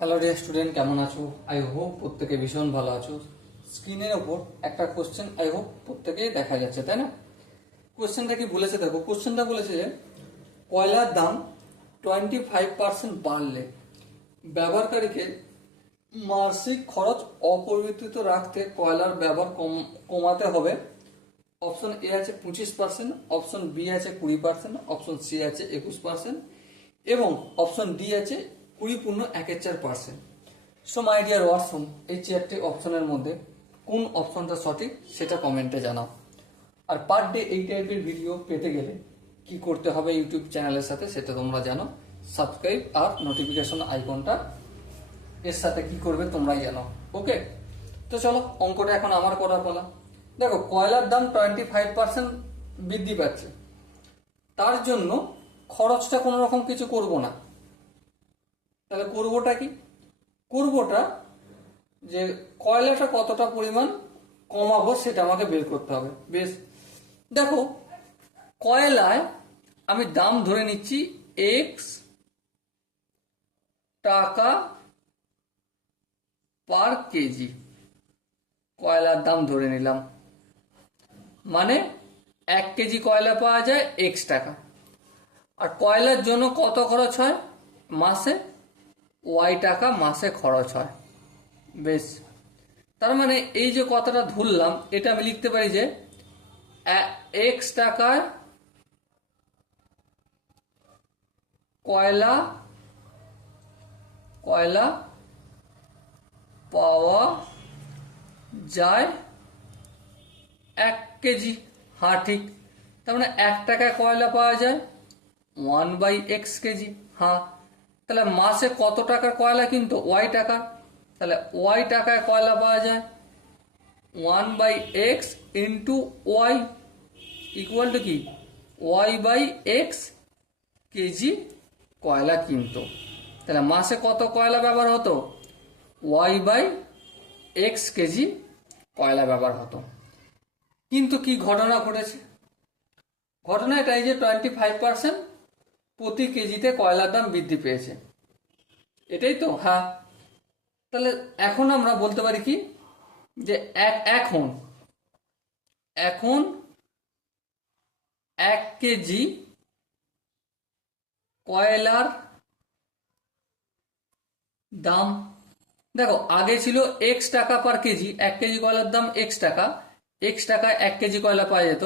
Hello dear student, কেমন আছো? I hope প্রত্যেকে ভীষণ ভালো আছো। স্ক্রিনের ওপর একটা কোশ্চেন আই হোপ প্রত্যেকেই দেখা যাচ্ছে, তাই না? কোশ্চেনটা কি বলেছে দেখো। কোশ্চেনটা বলেছে যে কয়লার দাম 25% বাড়লে ব্যবহারকারীকে মাসিক খরচ অপরিবর্তিত রাখতে কয়লার ব্যবহার কমাতে হবে। অপশন এ আছে 25%, অপশন বি আছে 20%, অপশন সি আছে 21% এবং অপশন ডি আছে 20.14%। সো মাই ডিয়ার ওয়াটসন, এই চারটি অপশনের মধ্যে কোন অপশনটা সঠিক সেটা কমেন্টে জানাও। আর পার ডে এই টাইপের ভিডিও পেতে গেলে কি করতে হবে ইউটিউব চ্যানেলের সাথে সেটা তোমরা জানো। সাবস্ক্রাইব আর নোটিফিকেশন আইকনটা এর সাথে কি করবে তোমরাই জানো। ওকে, তো চলো অঙ্কটা এখন আমার করার পালা। দেখো, কয়লার দাম 25% বৃদ্ধি পাচ্ছে, তার জন্য খরচটা কোনো রকম কিছু করব না। তাহলে করবোটা কি? করবোটা যে কয়লাটা কতটা পরিমাণ কমাবো সেটা আমাকে বের করতে হবে। বেশ, দেখো কয়লায় আমি দাম ধরে নিচ্ছি এক্স টাকা পার কেজি। কয়লার দাম ধরে নিলাম, মানে 1 কেজি কয়লা পাওয়া যায় এক্স টাকা। আর কয়লার জন্য কত খরচ হয় মাসে? ওয়াই টাকা মাসে খরচ হয়। বেশ, তার মানে এই যে কথাটা ধরলাম এটা আমি লিখতে পারি যে এক্স টাকায় কয়লা কয়লা পাওয়া যায় 1 কেজি। হ্যাঁ ঠিক, তার মানে 1 টাকায় কয়লা পাওয়া যায় 1/x কেজি। হ্যাঁ, তাহলে মাসে কত টাকার কয়লা কিন্তু ওয়াই টাকা, তাহলে ওয়াই টাকায় কয়লা পাওয়া যায় 1/x into Y equal to কি y/x কেজি কয়লা কিনতো। তাহলে মাসে কত কয়লা ব্যবহার হতো? y/x কেজি কয়লা ব্যবহার হতো। কিন্তু কি ঘটনা ঘটেছে? ঘটনা এটাই যে 25% প্রতি কেজিতে কয়লার দাম বৃদ্ধি পেয়েছে, এটাই তো। হ্যাঁ, তাহলে এখন আমরা বলতে পারি কি যে এখন এখন 1 কেজি কয়লার দাম, দেখো আগে ছিল এক্স টাকা পার কেজি, 1 কেজি কয়লার দাম এক্স টাকা, এক্স টাকায় 1 কেজি কয়লা পাওয়া যেত।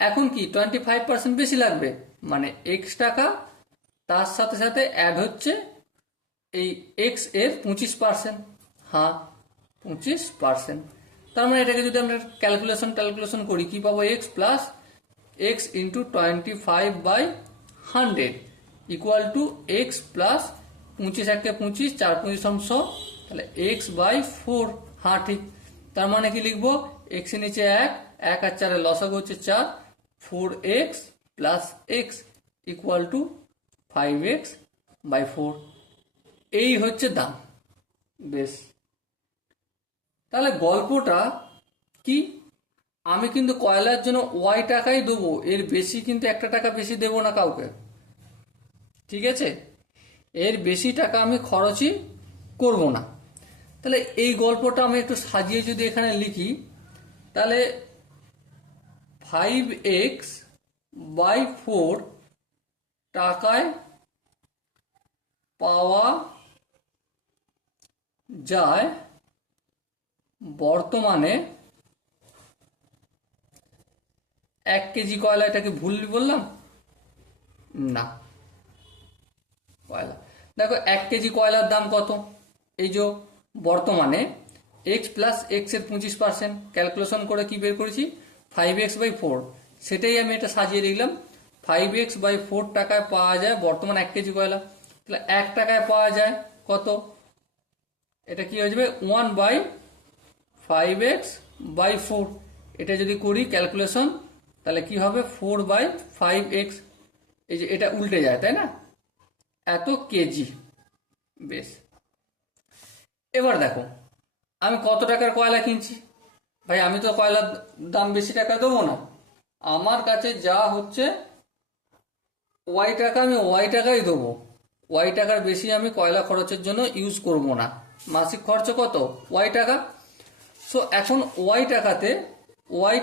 এখন কি 25% বেশি লাগবে, মানে এক্স টাকা তার সাথে সাথে অ্যাড হচ্ছে এই এক্স এর 25%। হ্যাঁ, 25%। তার মানে এটাকে যদি আমরা ক্যালকুলেশন করি কি পাবো? X plus x into 25/100 equal to x plus 25 4 25 তাহলে x/4। হ্যাঁ ঠিক, তার মানে কি লিখবো? এক্স এর নিচে 1, 1 আর 4 লসাগু হচ্ছে 4, 4x plus x equal to 5x/4। এই হচ্ছে দাম। বেশ, তাহলে গল্পটা কি? আমি কিন্তু কয়লার জন্য ওয়াই টাকাই দেবো, এর বেশি কিন্তু 1 টাকা বেশি দেবো না কাউকে, ঠিক আছে? এর বেশি টাকা আমি খরচই করব না। তাহলে এই গল্পটা আমি একটু সাজিয়ে যদি এখানে লিখি, তাহলে 5x/4 টাকায় পাওয়া যায় বর্তমানে 1 কেজি কয়লা। এটাকে ভুল বললাম না? কয়লা, দেখো 1 কেজি কয়লার দাম কত? এই যে বর্তমানে এক্স প্লাস এক্স এর 25% ক্যালকুলেশন করে কি বের করেছি 5x/4, সেটাই আমি এটা সাজিয়ে লিখলাম। 5x/4 টাকায় পাওয়া যায় বর্তমান 1 কেজি কয়লা। তাহলে 1 টাকায় পাওয়া যায় কত? এটা কি হয়ে যাবে 1/5x/4। এটা যদি করি ক্যালকুলেশন তাহলে কি হবে 4/5x। এই যে এটা উল্টে যায়, তাই না? এত কেজি। বেশ, এবার দেখো আমি কত টাকার কয়লা কিনছি। ভাই আমি তো কয়লার দাম বেশি টাকা দেবো না, আমার কাছে যা হচ্ছে ওয়াই টাকা আমি ওয়াই টাকাই দেবো। ওয়াই টাকার বেশি আমি কয়লা খরচের জন্য ইউজ করব না। মাসিক খরচ কত? ওয়াই টাকা। সো এখন ওয়াই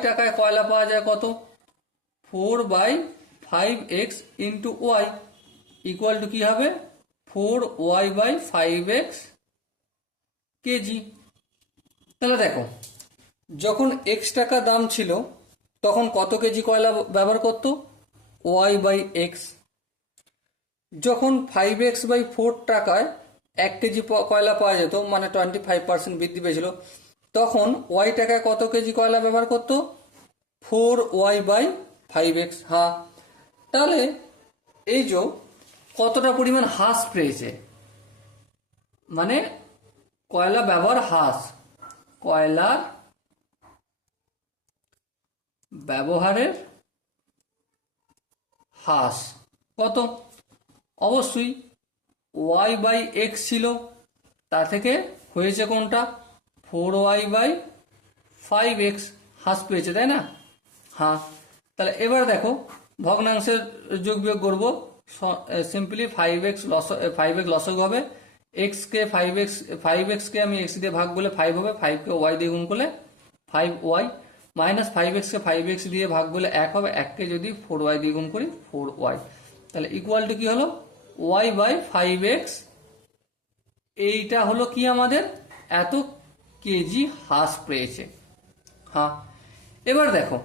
টাকায় কয়লা পাওয়া যায় কত? 4/5x into Y equal to কি হবে? 4y/5x KG. তাহলে দেখো, যখন এক্স টাকা দাম ছিল তখন কত কেজি কয়লা ব্যবহার করতো? y/x। যখন 5x/4 টাকায় 1 কেজি কয়লা পাওয়া যেত, মানে 25% বৃদ্ধি পেয়েছিল, তখন ওয়াই টাকায় কত কেজি কয়লা ব্যবহার করতো? 4y/5x। হ্যাঁ, তাহলে এই যে কতটা পরিমাণ হ্রাস পেয়েছে, মানে কয়লা ব্যবহার হ্রাস, কয়লার ব্যবহারের হ্রাস কত? অবশ্যই y/x ছিল, তা থেকে হয়েছে কোনটা? 4y/5x হ্রাস পেয়েছে, তাই না? হ্যাঁ, তাহলে এবার দেখো ভগ্নাংশের যোগ বিয়োগ করবো। সিম্পলি 5x লসক হবে, ফাইভ এক্স কে আমি এক্স দিয়ে ভাগ করলে 5 হবে, 5 কে ওয়াই দিয়ে গুণ করলে 5y, মাইনাস 5x কে 5x দিয়ে ভাগ করলে 1 হবে, 1 কে যদি 4y দিয়ে গুণ করি 4y। তাহলে ইকুয়াল টু কি হলো? y/5x। এইটা হলো কি আমাদের এত কেজি হ্রাস পেয়েছে। হ্যাঁ, এবার দেখো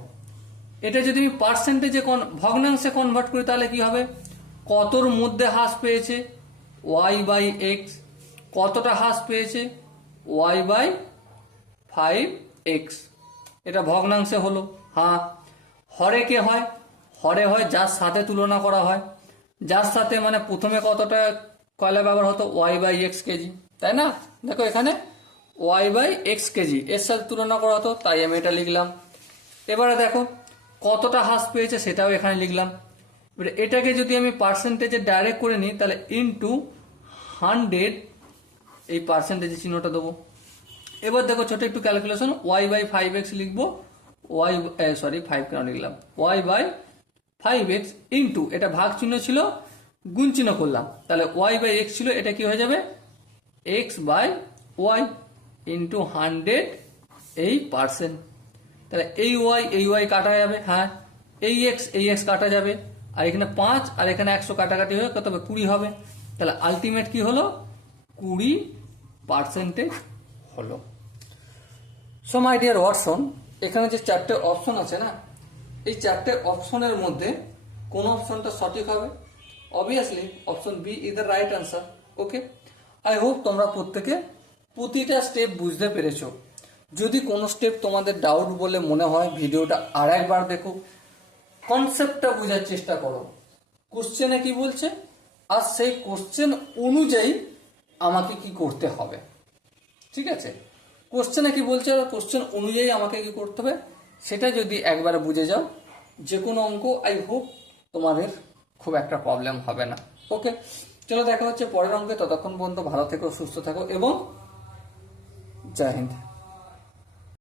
এটা যদি আমি পার্সেন্টেজে ভগ্নাংশে কনভার্ট করি তাহলে কি হবে? কতর মধ্যে হ্রাস পেয়েছে? y/x। কতটা হ্রাস পেয়েছে? y/5x। এটা ভগ্নাংশে হলো। হ্যাঁ, হরে কে হয়? হরে হয় যার সাথে তুলনা করা হয়। যার সাথে মানে প্রথমে কতটা কয়লা ব্যবহার হতো? y/x কেজি, তাই না? দেখো এখানে y/x কেজি এর সাথে তুলনা করা হতো, তাই আমি এটা লিখলাম। এবারে দেখো কতটা হ্রাস পেয়েছে সেটাও এখানে লিখলাম। এটাকে যদি আমি পার্সেন্টেজে ডাইরেক্ট করে নিই তাহলে ইনটু 100, এই পার্সেন্টেজের চিহ্নটা দেবো। এবার দেখো ছোট একটু ক্যালকুলেশন, y/5x লিখবো, 5 কেন লিখলাম? y/5x ইনটু, এটা ভাগ চিহ্ন ছিল, গুণ চিহ্ন করলাম, তাহলে y/x ছিল, এটা কি হয়ে যাবে? x/y ইন্টু 100 এই পার্সেন্ট। তাহলে এই ওয়াই কাটা যাবে, হ্যাঁ, এই এক্স কাটা যাবে, আর এখানে 5 আর এখানে 100 কাটাকাটি হয়ে কত হবে? 20 হবে। তাহলে আলটিমেট কি হলো? 20% হলো। সো মাই ডিয়ার ওয়াটসন, এখানে যে 4টে অপশন আছে না, এই 4টে অপশনের মধ্যে কোন অপশনটা সঠিক হবে? Obviously option B is the right answer. Okay, I hope তোমরা প্রত্যেকে প্রতিটা স্টেপ বুঝতে পেরেছো। যদি কোনো স্টেপ তোমাদের ডাউট বলে মনে হয়, ভিডিওটা আর একবার দেখো, কনসেপ্টটা বোঝার চেষ্টা করো, কোশ্চেনে কি বলছে, আর সেই কোশ্চেন অনুযায়ী আমাকে কি করতে হবে। ঠিক আছে, কোশ্চেনে কি বলছে আর কোশ্চেন অনুযায়ী আমাকে কি করতে হবে সেটা যদি একবার বুঝে যাও, যে কোনো অঙ্ক আই হোপ তোমাদের খুব একটা প্রবলেম হবে না। ওকে, চলো দেখা হচ্ছে পরের অঙ্কে। ততক্ষণ পর্যন্ত ভালো থেকো, সুস্থ থাকো এবং জয় হিন্দ।